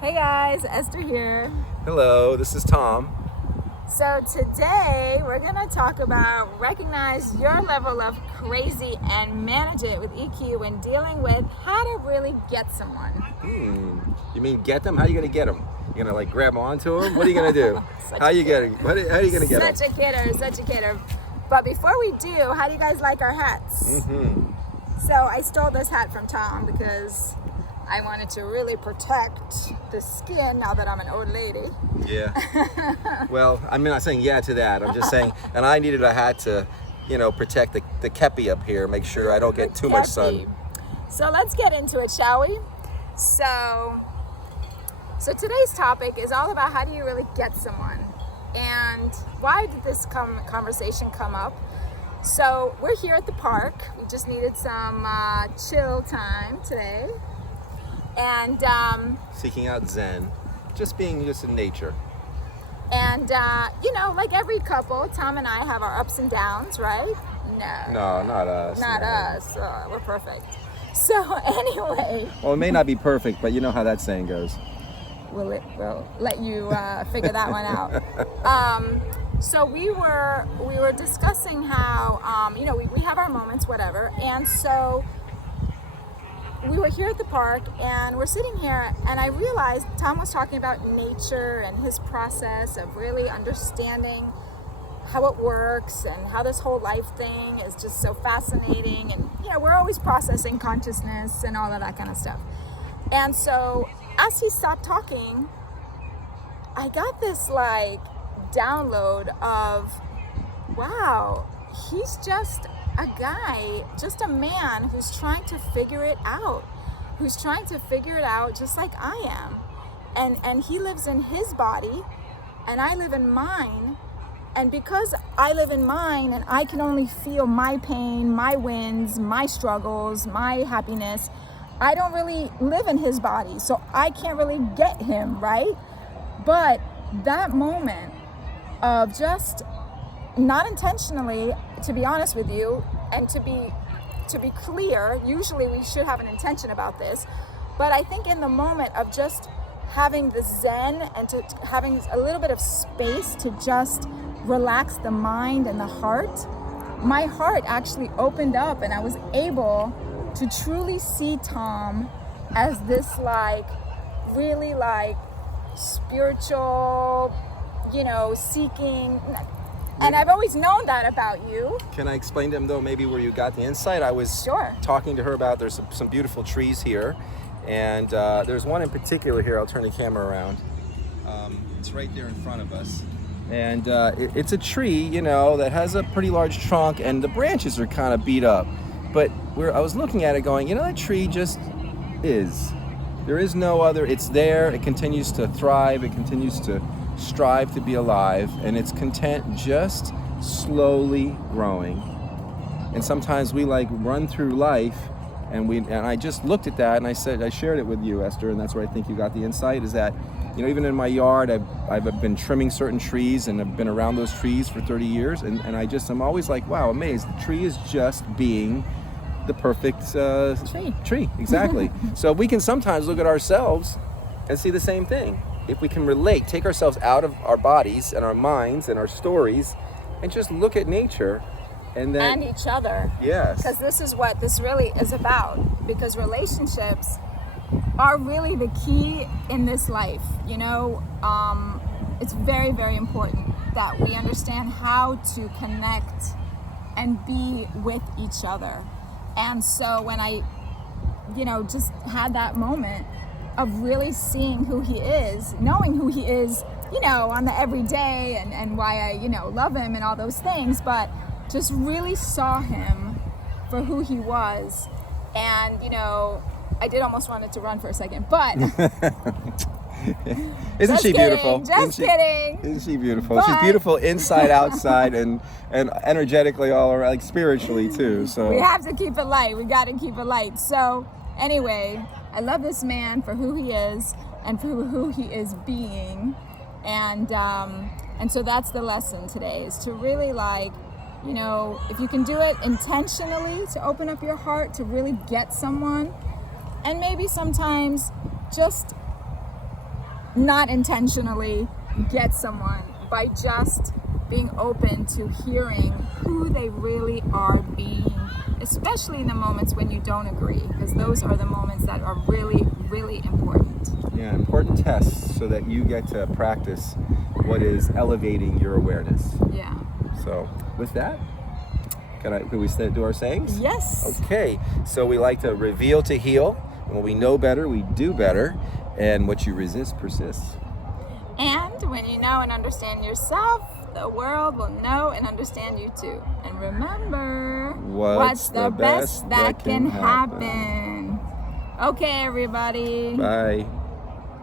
Hey guys, Esther here. Hello, this is Tom. So today we're going to talk about recognize your level of crazy and manage it with EQ when dealing with how to really get someone. You mean get them? How are you going to get them? You're going to like grab onto them? What are you going to do? How are you getting? How are you going to get them? Such a kidder. But before we do, how do you guys like our hats? So I stole this hat from Tom because I wanted to really protect the skin now that I'm an old lady. Yeah. Well, I'm not saying yeah to that. I'm just saying, and I needed a hat to, protect the kepi up here, make sure I don't get too much sun. So let's get into it, shall we? So today's topic is all about how do you really get someone? And why did this conversation come up? So we're here at the park. We just needed some chill time today. And Seeking out Zen, just being in nature. And like every couple, Tom and I have our ups and downs, right? No, not us. Not us. We're perfect. So anyway. Well, it may not be perfect, but you know how that saying goes. We'll let you figure that one out. So we were discussing how we have our moments, whatever, and so we were here at the park and we're sitting here and I realized Tom was talking about nature and his process of really understanding how it works and how this whole life thing is just so fascinating, and we're always processing consciousness and all of that kind of stuff. And so as he stopped talking, I got this download of, wow, he's just a guy, just a man who's trying to figure it out, just like I am. And he lives in his body and I live in mine. And because I live in mine and I can only feel my pain, my wins, my struggles, my happiness, I don't really live in his body. So I can't really get him, right? But that moment of just not intentionally, to be honest with you, and to be clear, usually we should have an intention about this, but I think in the moment of just having the zen and to having a little bit of space to just relax the mind and the heart, my heart actually opened up and I was able to truly see Tom as this really spiritual, seeking. And I've always known that about you. Can I explain to him, though, maybe where you got the insight? I was talking to her about there's some beautiful trees here. And there's one in particular here. I'll turn the camera around. It's right there in front of us. And it's a tree, that has a pretty large trunk. And the branches are kind of beat up. But I was looking at it going, that tree just is. There is no other. It's there. It continues to thrive. It continues to strive to be alive, and it's content just slowly growing. And sometimes we run through life and I just looked at that and I shared it with you, Esther, and that's where I think you got the insight, is that even in my yard I've been trimming certain trees and I've been around those trees for 30 years and I'm always wow, amazed. The tree is just being the perfect tree. Exactly. So we can sometimes look at ourselves and see the same thing. If we can take ourselves out of our bodies and our minds and our stories and just look at nature and each other. Yes. Because this is what this really is about. Because relationships are really the key in this life. It's very, very important that we understand how to connect and be with each other. And so when I, just had that moment of really seeing who he is, knowing who he is, on the everyday and why I, love him and all those things, but just really saw him for who he was. And, I did almost want it to run for a second, but Isn't she beautiful? Just kidding. Isn't she beautiful? She's beautiful inside, outside, and energetically all around, spiritually too. So we have to keep it light. We got to keep it light. So anyway, I love this man for who he is and for who he is being, and so that's the lesson today, is to really if you can do it intentionally, to open up your heart to really get someone, and maybe sometimes just not intentionally get someone by just being open to hearing who they really are being, especially in the moments when you don't agree, because those are the moments that are really, really important. Yeah, important tests so that you get to practice what is elevating your awareness. Yeah. So with that, could we do our sayings? Yes. Okay, so we like to reveal to heal. When we know better, we do better. And what you resist persists. And when you know and understand yourself, the world will know and understand you too. And remember, what's the best that can happen? Okay, everybody. Bye.